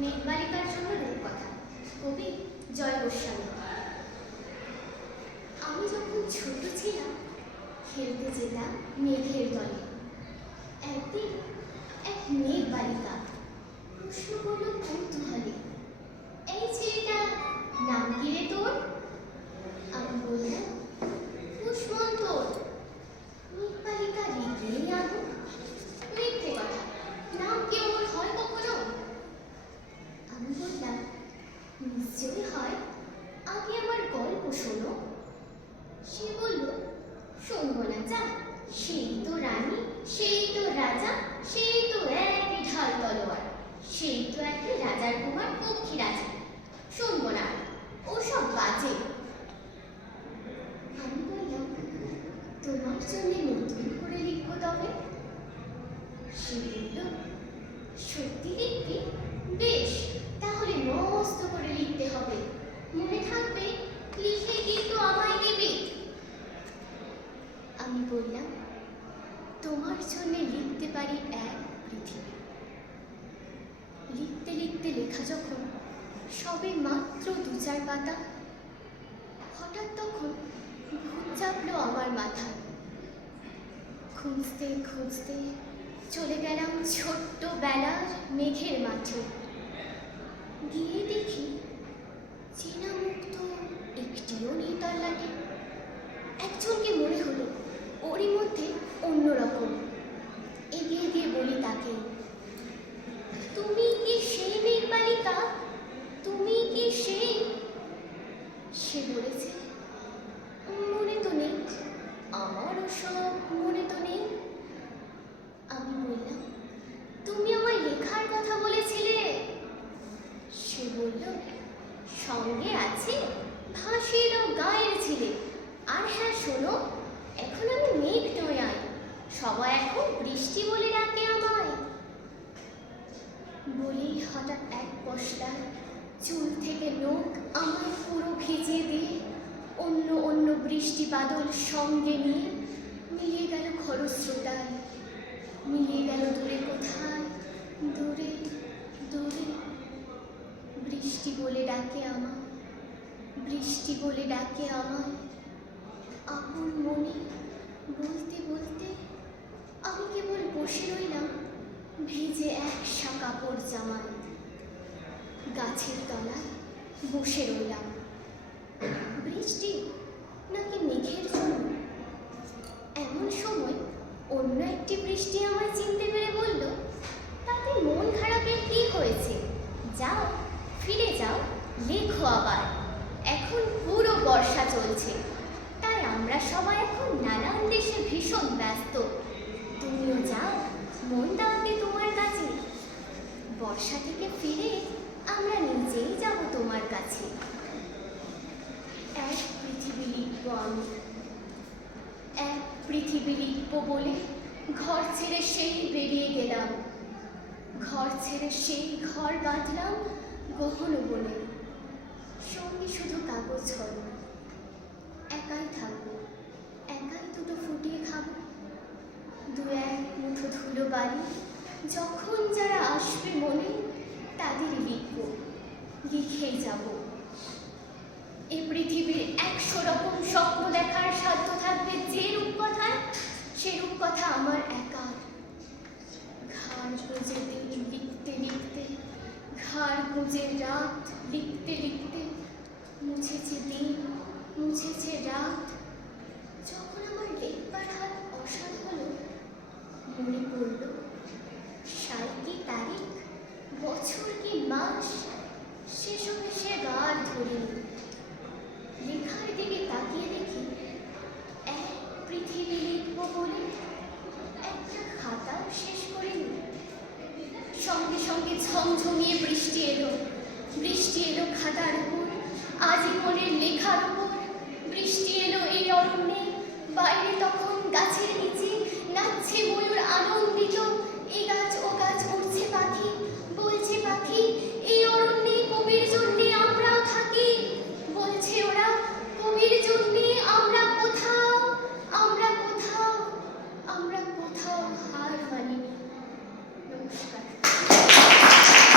মেঘবালিকার জন্য রূপকথা। কবি জয় গোস্বামী। আমি যখন ছোট ছিলাম খেলতে যেতাম মেঘের দলে। একদিন এক মেঘবালিকা প্রশ্ন করল কৌতূহলে, এই ছেলেটা নাম কি রে তোর? আমি বললাম, কুসমন্তর। মেঘবালিকা রেগেই আগুন, মিথ্যে কথা, নাম কি ওর হয় কখনো? আমি বললাম, নিশ্চয়ই হয়, আগে আমার গল্প শোনো। সে বলল, শুনবো না যা, সেই তো রানী, সেই তো রাজা, সেই তো একই ঢাল তলোয়ার, সেই তো একই রাজার কুমার পক্ষী রাজা, শুনবো না, ওসব বাজে। আমি বললাম, তোমার জন্য নতুন করে লিখবো তবে? সে বলল, সত্যি লিখবি? বেশ, তাহলে মস্ত করে লিখতে হবে, মনে থাকবে, লিখে কিন্তু আমায় দেবে। আমি বললাম, তোমার জন্য লিখতে পারি এক পৃথিবী। লিখতে লিখতে লেখা যখন সবে মাত্র 2-4 পাতা, হঠাৎ তখন ভূত চাপলো আমার মাথায়। খুঁজতে খুঁজতে চলে গেলাম ছোট্টবেলার মেঘের মাঠে। গিয়ে দেখি চেনা মুখ তো একটিও নেই তল্লাটে। একজনকে মনে হলো ওরই মধ্যে অন্যরকম। এগিয়ে গিয়ে বলি তাকে, তুমি কি সেই মেঘবালিকা? তুমি কি সেই? সে বলেছে, মনে তো নেই, আমারও সব মনে তো নেই। আমি বললাম, তুমি আমায় লেখার কথা বলেছিলে। সে বলল, সঙ্গে আছে ফাঁসির ও গায়ের ছিলে। আর হ্যাঁ শোনো, এখন আমি মেঘ নয়, আয় সবাই এখন বৃষ্টি বলে ডাকে আমায়। বলেই হঠাৎ এক পশলায় চুল থেকে নখ আমায় পুরো ভিজিয়ে দিয়ে অন্য অন্য বৃষ্টি বাদল সঙ্গে নিয়ে মিলিয়ে গেল খরস্রোতায়, মিলিয়ে গেল দূরে কোথায়, দূরে দূরে। বৃষ্টি বলে ডাকে আমায়, বৃষ্টি বলে ডাকে আমায়। আপন মনে বলতে বলতে আমি কেবল বসে রইলাম ভিজে একসা কাপড় জামায়। গাছের তলায় বসে রইলাম। বৃষ্টি নাকি মেঘের জন্য? এমন সময় অন্য একটি বৃষ্টি আমায় চিনতে পেরে বলল, তাতে মন খারাপের কি হয়েছে? যাও, ফিরে যাও, লেখো আবার। এখন পুরো বর্ষা চলছে, তাই আমরা সবাই এখন নানান দেশে ভীষণ ব্যস্ত। তুমিও যাও, মন দাওতে তোমার কাছে। বর্ষা থেকে ফিরে আমরা নিজেই যাব তোমার কাছে। এক পৃথিবী লিখব আমি, এক পৃথিবী লিখব বলে ঘর ছেড়ে সেই বেরিয়ে গেলাম। ঘর ছেড়ে সেই ঘর বাঁধলাম গহন বলে। সঙ্গে শুধু কাগজ কলম। একাই থাকবো, একাই দুটো ফুটিয়ে খাবো। 2-1 মুঠো ধুলো বালি যখন যারা আসবে মনে, তাদের লিখবো, লিখেই যাব। এ পৃথিবীর 100 রকম স্বপ্ন দেখার সাধ্য থাকবে যে রূপকথায়, সে রূপকথা আমার একার। ঘাড় গুঁজে দিন লিখতে লিখতে, ঘাড় গুঁজে রাত লিখতে লিখতে, মুছেছে দিন, মুছেছে রাত। যখন আমার লেখবার হাত অসাধ হলো, মনে পড়ল সাল কি তারিখ, বছর কি মাস, সেসব সে আর ধরিনি। লেখার দিকে তাকিয়ে দেখি এক পৃথিবী লিখব বলে একটা খাতা শেষ করিনি। সঙ্গে সঙ্গে ঝমঝমিয়ে বৃষ্টি এলো, বৃষ্টি এলো খাতার উপর, আজীবনের লেখার উপর। বৃষ্টি এলো এই অরণ্যে, বাইরে তখন গাছের নিচে নাচছে ময়ূর